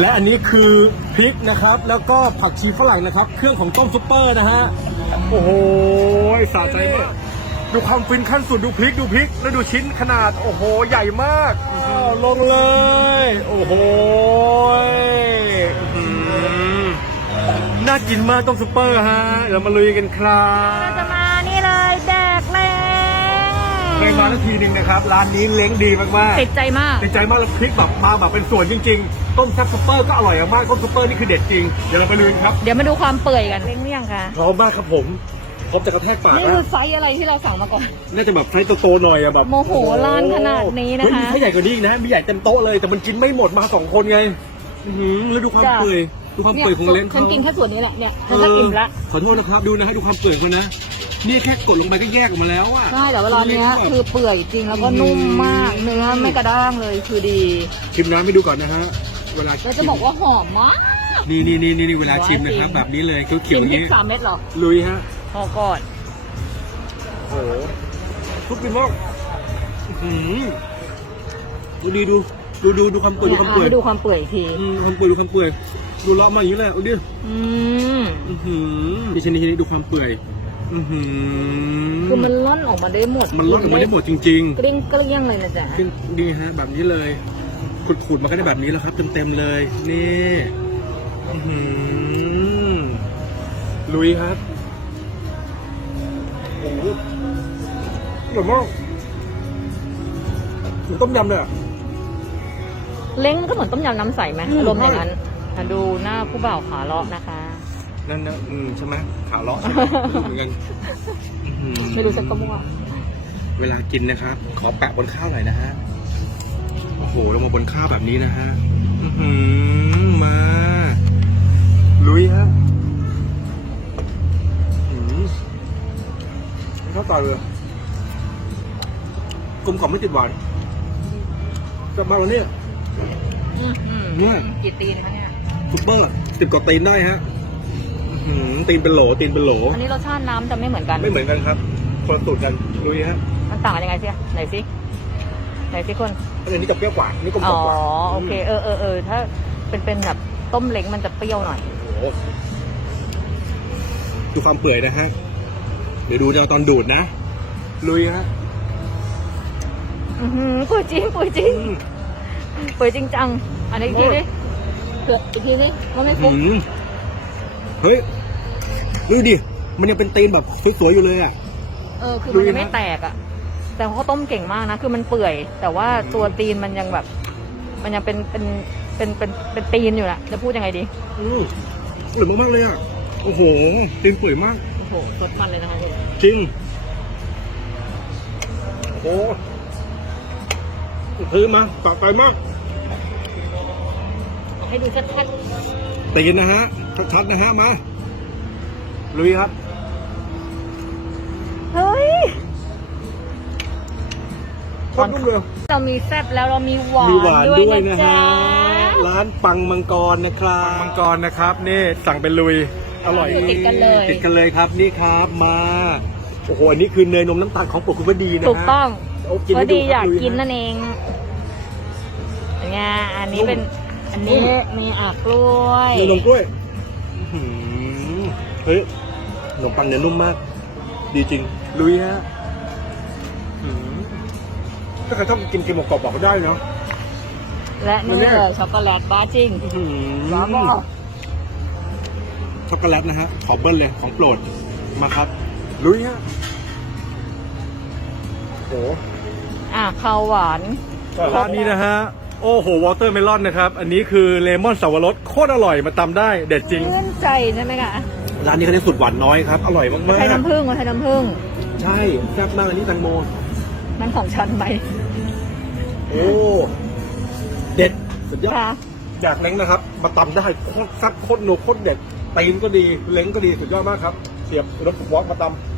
และอันนี้คือพริกนะครับแล้วก็ผักชีฝรั่งนะครับเครื่องของต้มซุปเปอร์นะฮะโอ้โหสะใจมากดูความฟินขั้นสุดดูพริกดูพริกแล้วดูชิ้นขนาดโอ้โห ใหญ่มากลงเลยโอ้โหน่ากินมากต้มซุปเปอร์ฮะเดี๋ยวมาลุยกันครับคยมาทีหนึ่งนะครับร้านนี้เล้งดีมากๆาติดใจมากติดใจมากแล้วพริกแบบมาแบบเป็นส่วนจริง ๆ ต้มแซ่บซุปเปอร์ก็อร่อยมากต้มซุปเปอร์นี่คือเด็ดจริง เดี๋ยวเราไปลุยครับ เดี๋ยวมาดูความเปื่อยกันเล้งไม่ยังคะพร้อมมากครับผมพรอมจะกระแทกปาก นี่คือไซส์อะไรที่เราสั่งมาก่อน น่าจะแบบไซส์โตๆหน่อยอะแบบโมโหร้านขนาดนี้นะคะถ้าใหญ่กว่านี้นะมีใหญ่เต็มโต๊ะเลย แต่มันกินไม่หมดมาสองคนไงแล้วดูความเปื่อยดูความเปื่อยของเล้งเขาฉันกินแค่ส่วนนี้แหละเนี่ยฉันก็อิ่มละ ขอโทษนะครับดูนะให้ดูความเปื่อยเขานะนี่แค่กดลงไปก็แยกออกมาแล้วอ่ะใช่แต่เวลาเนี้ยคือเปื่อยจริงแล้วก็นุ่มมากเนื้อไม่กระด้างเลย คือดี ชิมน้ำไม่ดูก่อนนะฮะ เวลาจะบอกว่าหอมมาก นี่นี่นี่นี่เวลาชิมนะครับแบบนี้เลยคือเขียวนี้สามเม็ดหรอ ลุยฮะพอก่อนโอ้ทุกปีมากอืมดูดูดูดูดูความเปื่อยดูความเปื่อยดูความเปื่อยทีความเปื่อยดูความเปื่อย ดูเลาะมาอย่างนี้แหละอุยดิอืมอือหือดิฉันนี่ดูความเปื่อยคือมันล้นออกมาได้หมด มันล้นออกมาได้หมดจริงๆกริ้งเกลี้ยงเลยนะจ๊ะกริ้งดีฮะแบบนี้เลยขุดๆมาก็ได้แบบนี้แล้วครับ เต็มๆเลยนี่ลุยครับโอ้โหแบบว่าเหมือต้มยำเลยเล้งก็เหมือนต้มยำน้ำใสไหมอารมณ์อย่นั้นดูหน้าผู้บ่าวขาเลาะนะคะนั่นนะอืม ใช่ไหม ขาล้อใช่ไหมเหมือนกันไม่รู้จะกระมวเวลากินนะครับ ขอแปะบนข้าวหน่อยนะฮะ โอ้โห ลงมาบนข้าวแบบนี้นะฮะมาลุย ฮะข้าวต่อเลย กลมกล่อมไม่ติดหวานจะมาวันนี้เนี่ยกี่ตีนมาเนี่ยซุปเปอร์ติดกว่ตีนได้ฮะตีนเป็นโหลตีนเป็นโหลอันนี้รสชาติน้ำจะไม่เหมือนกัน ไม่เหมือนกันครับคนสูตรกันดูนีฮะ มันต่างกันยังไงเสียไหนสิ ไหนสิคน อันนี้จะเปรี้ยวกว่านี่กลมกว่า อ๋อโอเคเออเออเออถ้าเป็นเป็นแบบต้มเล้งมันจะเปรี้ยวหน่อยดูความเปื่อยนะฮะ เดี๋ยวดูตอนดูดนะ ลุยฮะ อือปุ๋ยจริงปุ๋ยจริงปุ๋ยจริงจัง อันนี้กินดิเกือบกินดิมันไม่ฟุ้งเฮ้ยดูดิ มันยังเป็นตีนแบบสวยๆอยู่เลยอ่ะ เออ คือมันยังไม่แตกอ่ะ แต่เขาต้มเก่งมากนะ คือมันเปื่อย แต่ว่าตัวตีนมันยังแบบ มันยังเป็นเป็นเป็นเป็นเป็นตีนอยู่แหละ จะพูดยังไงดีอือเหลือมากเลยอ่ะ โอ้โหตีนเปื่อยมาก โอ้โหสดมันเลยนะคะจริงโอ้ถือมาตัดไปมากให้ดูชัดๆตีนนะฮะ ชัดๆนะฮะ มาลุยครับ เฮ้ยควันเร็เรา มีแซ่บแล้วเรามีหวานด้วยนะฮะร้านปังมังกรนะครับปังมังกรนะครับนี่ สั่งเป็นลุย อร่อยติดกันเลยติดกันเลยครับนี่ครับมา โอ้โหอันนี้คือเนยนมน้ำตาลของปกคุณพอดีนะถูกต้องพอดีอยากกินนั่นเองเนี่ยอันนี้เป็น อันนี้มีอักกล้วยเนยนมกล้วยเฮ้ยขนมปังเนี่ยนุ่มมาก ดีจริงลุยฮะถ้าใครชอบกินเค็มกกรอบบอกก็ได้เนาะและนี่คือช็อกโกแลตบาจิงร้อนกช็อกโกแลตนะฮะขอเบิ้ลเลย ของโปรดมาครับลุยฮะโอ้โหอ่ะข้าวหวานร้าน นี้นะฮะ โอ้โหวอเตอร์เมลอนนะครับ อันนี้คือเลมอนสับปะรดโคตรอร่อยมาตำได้ เด็ดจริงเงื่อนใจใช่ไหมคะร้านนี้เขาได้สุดหวานน้อยครับ อร่อยมากๆไทยน้ำผึ้งใช้น้ำผึ้ง ใช่แซ่บมากอันนี้แังโมมันของชันไปโอ้ เด็ด สุดยอดอยากเล้งนะครับ มาตำาได้โคตรซัดโคตรโนโคตรเด็ดตีนก็ดี เล้งก็ดีสุดยอดมากครับ เสียบรถวอล์กมาตำ